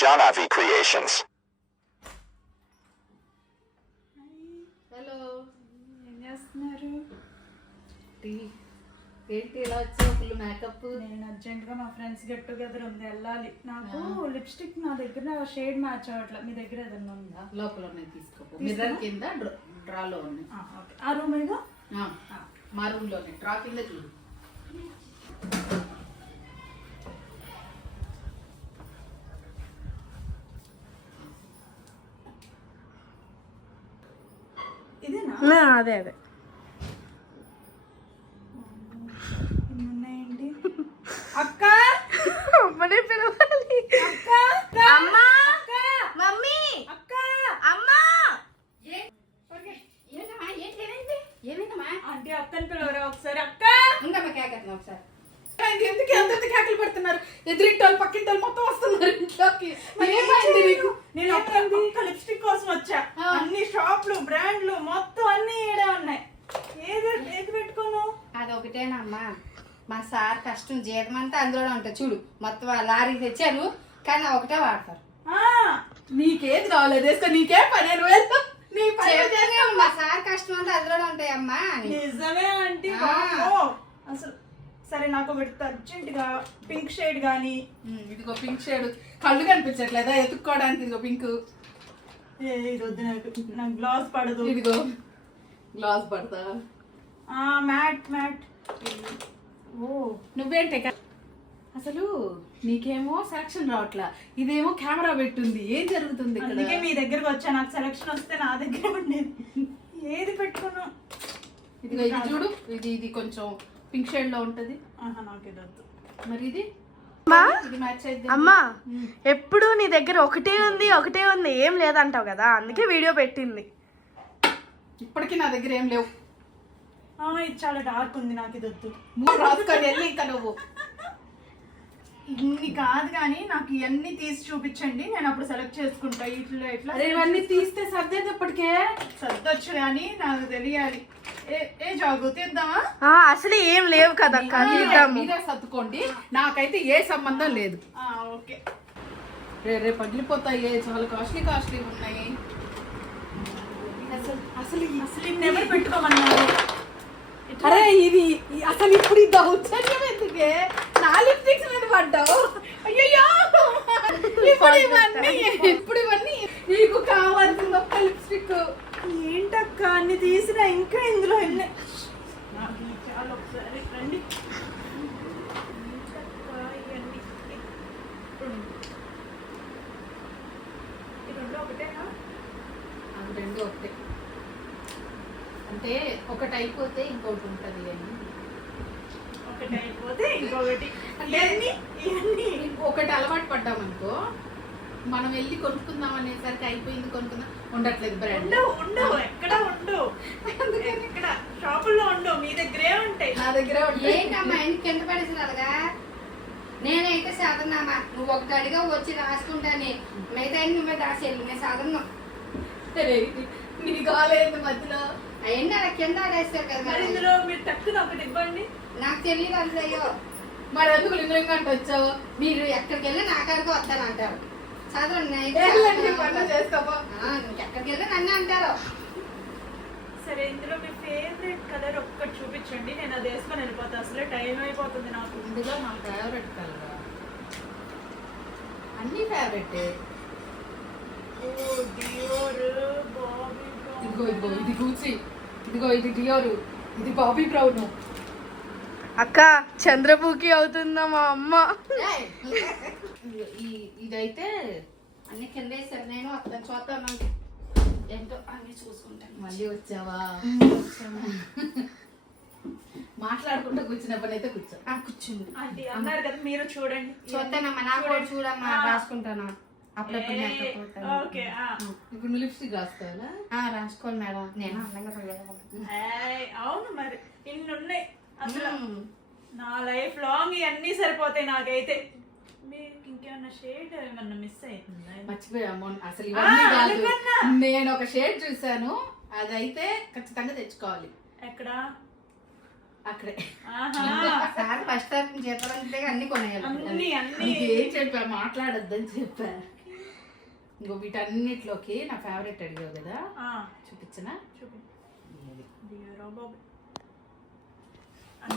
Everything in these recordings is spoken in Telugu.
Janavi Creations. హలో, ఏం చేస్తున్నారు? ఏంటి ఇలా వచ్చావు? Full makeup. నేను అర్జెంట్గా మా ఫ్రెండ్స్ గెట్ టుగెదర్ ఉంది, వెళ్ళాలి. నాకు లిప్స్టిక్ నా దగ్గర షేడ్ మ్యాచ్ అవ్వట్లేదు. మీ దగ్గర ఏదన్నా ఉందా? లోపల ఉన్నాయి, తీసుకో. మిర్రర్ కింద డ్రాలో ఉన్నాయి. ఓకే, ఆ రూమ్ ఏదో మా రూమ్లోనే డ్రా కింద చూడు. ఇదేనా? అదే అదే ఉన్నాయండి. అక్క అమ్మనే పిలవాలి. అక్క అమ్మా, అక్క మమ్మీ, అక్క అమ్మా. ఏమైందమ్మా? అంటే అక్కని పిలవరా ఒకసారి? అక్క ఉందమ్మా, కేకేద్దాం ఒకసారి. ఎందుకు ఎంత కేకలు పెడుతున్నారు? ఎదురింటి వాళ్ళు పక్కింటి వాళ్ళు మొత్తం వస్తున్నారు ఇంట్లోకి. ఏమైంది నీకు? నేను ఒక్క లిప్స్టిక్ కోసం వచ్చా. అన్ని షాప్లు బ్రాండ్లు మొత్తం అన్ని ఈడే ఉన్నాయి. ఏది పెట్టుకోను? అది ఒకటేనమ్మా, మా సార్ కష్టం జీతం అంతా అందులోనే ఉంటుంది. చూడు, మొత్తం ఆ లారీ తెచ్చారు, కానీ ఒకటే వాడతారు. నీకేది కావాలి వేసుకో, నీకే పని నీ చెప్తేనే మా సార్ కష్టం అంతా అందులోనే ఉంటాయమ్మా అని. నిజమే అంటే అసలు. సరే, నాకు ఒకటి అర్జెంట్ గా పింక్ షేడ్ గానీ. ఇదిగో పింక్ షేడ్, కళ్ళు కనిపించట్లేదా ఎత్తుక్కోవడానికి? ఇదిగో పింక్. ఇది వద్దు, నాకు గ్లాస్ పడదు. ఇదిగో గ్లాస్ పడతా. Mat mat. ఓ, నువ్వేంటే అసలు నీకేమో సెలక్షన్ రావట్లా, ఇదేమో కెమెరా పెట్టుంది. ఏం జరుగుతుంది ఇక్కడ? అందుకే మీ దగ్గరకు వచ్చా. నాకు సెలక్షన్ వస్తే నా దగ్గర ఉండేది. ఏది పెట్టుకున్నా? ఇదిగో ఇది చూడు, ఇది కొంచెం పింక్ షేడ్ లో ఉంటది. నాకు ఇది వద్దు. మరి ఇది మ్యాచ్ అయితే అమ్మా, ఎప్పుడు నీ దగ్గర ఒకటే ఉంది ఏం లేదంటావు కదా, అందుకే వీడియో పెట్టింది. ఇప్పటికీ నా దగ్గర ఏం లేవు. ఇది చాలా డార్క్ ఉంది, నాకు ఇది వద్దు. మూడు రాసుకొని వెళ్ళి ఇంకా నువ్వు. ఇన్ని కాదు కానీ నాకు ఇవన్నీ తీసి చూపించండి, నేను అప్పుడు సెలెక్ట్ చేసుకుంటా. ఇట్లా ఇట్లా ఇవన్నీ తీస్తే సర్దేటప్పటికే సర్దొచ్చు కానీ నాకు తెలియాలి. ఏ జాగు తీద్దామా? అసలు ఏం లేవు కదా, మీరే సర్దుకోండి, నాకైతే ఏ సంబంధం లేదు. ఓకే. రేపు పగిలిపోతాయి, చాలా కాస్ట్లీ ఉన్నాయి. అసలు ఎవరు పెట్టుకోమన్నారు? అరే, ఇది అసలు ఇప్పుడు ఇది ఔచ్చర్యం ఎందుకే? నా లిప్స్టిక్స్ మీద పడ్డావు. అయ్యో, ఇప్పుడు ఇవన్నీ నీకు కావాల్సిన ఒక్క లిప్స్టిక్ ఏంటక్క అన్ని తీసినా ఇంకా ఇందులో చాలా. ఒకసారి రండి. ఒకటేనా? అవి రెండు ఒకటే, అంటే ఒకటి అయిపోతే ఇంకొకటి ఉంటుంది అని. ఒకటి అయిపోతే ఇంకొకటి. ఒకటి అలవాటు పడ్డామనుకో, మనం వెళ్ళి కొనుక్కుందాం అనేసరికి అయిపోయింది, కొనుక్కుందాం ఉండట్లేదు. బ్రాండ్ ఉండవు, ఎక్కడ ఉండవు. ఇక్కడ షాపుల్లో ఉండవు, మీ దగ్గరే ఉంటాయి. నా దగ్గరే ఉంటాయి. ఏంటమ్మా ఎందుకు కింద పడేసినారుగా? నేనైతే సాధనమ్మా, నువ్వు ఒకటి అడిగా వచ్చి రాసుకుంటానే, మిగతా నువ్వే దాసేయాలి. నేను సాధన నీకు కాలేదు మధ్యలో అవన్నీ అలా కింద ఆడేస్తారు కదా. మరి ఇందులో మీరు టక్కున ఒకటి ఇవ్వండి. నాకు తెలియదు అంత. అయ్యో, మరి ఎందుకు లింగలింగ అంటే వచ్చావు? మీరు ఎక్కడికి వెళ్ళి నా కాడికి వస్తాను అంటారు. చదవండి, చేసుకోపో. ఎక్కడికి వెళ్ళి నన్ను అంటారు. సరే, ఇందులో మీ ఫేవరెట్ కలర్ ఒక్కటి చూపించండి, నేను అది వేసుకొని వెళ్ళిపోతా. అసలే టైం అయిపోతుంది నాకు. ఇందులో నా ఫేవరెట్ కలర్, అన్ని ఫేవరెట్. ఇదిగో ఇది గూచి, ఇదిగో ఇది డియోరు, ఇది బాబీ బ్రౌన్. అక్క చంద్రముఖి అవుతుందా మా అమ్మ? ఇదైతే అన్ని కింద వేస్తారు. నేను అతను చూస్తాను, ఏంటో అన్ని చూసుకుంటాను. మళ్ళీ వచ్చావా? మాట్లాడుకుంటూ కూర్చున్న పని అయితే కూర్చో. కూర్చుంది అంటే అన్నారు కదా, మీరు చూడండి. చూస్తానమ్మా, నాకు కూడా చూడమ్మా, రాసుకుంటాను అప్పుడప్పుడు. ఓకే. ఇప్పుడు నువ్వు లిప్స్టిక్ రాస్తావా? రాసుకోవాలి మేడం, నేను అందంగా అవును, మరి ఇన్ని ఉన్నాయి అసలు. నా లైఫ్ లాంగ్ ఇవన్నీ సరిపోతాయి నాకైతే. మీకు ఇంకేమన్నా షేడ్ ఏమన్నా మిస్ అవుతుందా? మర్చిపోయా అసలు ఇవన్నీ కాదు. నేను ఒక షేడ్ చూసాను, అదైతే ఖచ్చితంగా తెచ్చుకోవాలి. ఎక్కడ? అక్కడే. ఫస్ట్ జీతాలంటే అన్ని కొనేయాలి. ఏం చెప్పా, మాట్లాడొద్దని చెప్పా. ఇంకో వీటన్నిటిలోకి నా ఫేవరెట్ అడిగావు కదా, చూపించనా? చూపి. డియర్ బాబు,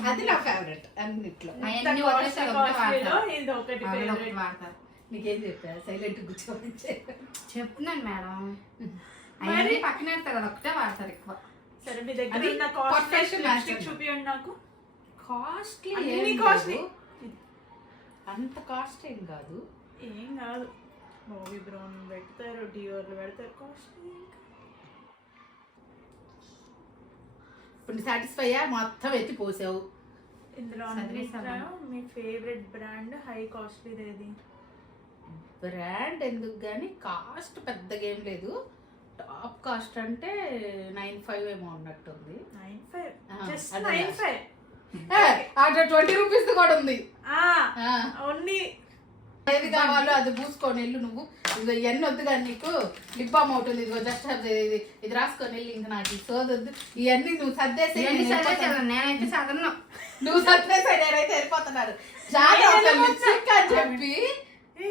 అది నా ఫేవరెట్ అన్నిట్లో. అవన్నీ వదిలేసి అది ఒకటి కాస్ట్లీలో వాడతారు. ఇది ఒకటి అవి ఒకటి ఫేవరెట్. వాడతారు. నీకేం చెప్పా? సైలెంట్ కూర్చోమని చెప్తున్నాను మేడం, అవన్నీ పక్కన పెడతారు, అది ఒకటే వాడతారు ఎక్కువ. సరే మీ దగ్గర అది ఉన్న perfection కాస్ట్లీ match లిప్స్టిక్ చూపియండి నాకు. కాస్ట్లీ అన్ని కాస్ట్లీ. అంత కాస్ట్ ఏం కాదు. ఏం కాదు, బాబీ బ్రౌన్ పెడతారు, డియోర్లు పెడతారు, కాస్ట్లీ. ఇప్పుడు సాటిస్ఫై అయ్యా, మొత్తం ఎత్తి పోసావు. ఇందులో చదివేశావా? అన్నిట్లో మీ ఫేవరెట్ బ్రాండ్ హై కాస్ట్లీ ఏది? బ్రాండ్ ఎందుకు కానీ కాస్ట్ పెద్దగా ఏం లేదు. టాప్ కాస్ట్ అంటే 9.5 ఏమో ఉన్నట్టుంది. 9.5, ఆ, జస్ట్ అదే 9.5. అట్లా 20 రూపీస్ కూడా ఉంది. ఓన్లీ ఏది కావాలో అది పూసుకొని వెళ్ళు నువ్వు. ఇదిగో ఇవన్నీ వద్దు కానీ నీకు లిప్ బామ్ అవుతుంది. ఇదిగో జస్ట్ ఇది రాసుకొని వెళ్ళి ఇంకా నాకు సోదొద్దు. ఇవన్నీ నువ్వు సర్దేసి ఇవన్నీ చదివేశాను, నేనైతే చదవను. నువ్వు సర్దేసా, నేనైతే వెళ్ళిపోతున్నారు. చాలా లిప్స్టిక్ అని చెప్పి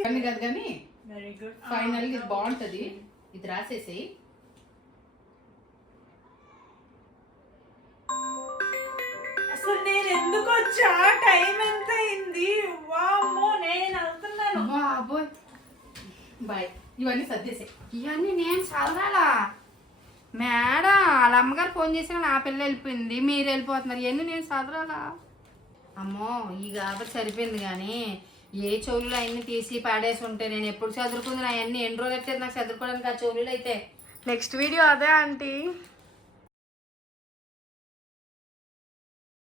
అన్ని కదా కానీ వెరీ గుడ్. ఫైనల్ ఇది బాగుంటది. ఇది రాసేసేయి. అసలు నేను ఎందుకు వచ్చా? టైం ఎంత అయింది? వామ్మో, నేను వెళ్తున్నాను. బాబోయ్, బాయ్. ఇవన్నీ సర్దేసాయి. ఇవన్నీ నేను చదవాలా మేడం? వాళ్ళ అమ్మగారు ఫోన్ చేసిన నా పిల్ల వెళ్ళిపోయింది, మీరు వెళ్ళిపోతున్నారు, ఇవన్నీ నేను చదవాలా? అమ్మో, ఈ కాబట్టి సరిపోయింది. కానీ ఏ చెవులు అవన్నీ తీసి పాడేసి ఉంటే నేను ఎప్పుడు చదువుకుంది, అవన్నీ ఎన్ని రోజులు వచ్చేది నాకు చదువుకోవడానికి ఆ చెవులు అయితే. నెక్స్ట్ వీడియో అదే ఆంటీ.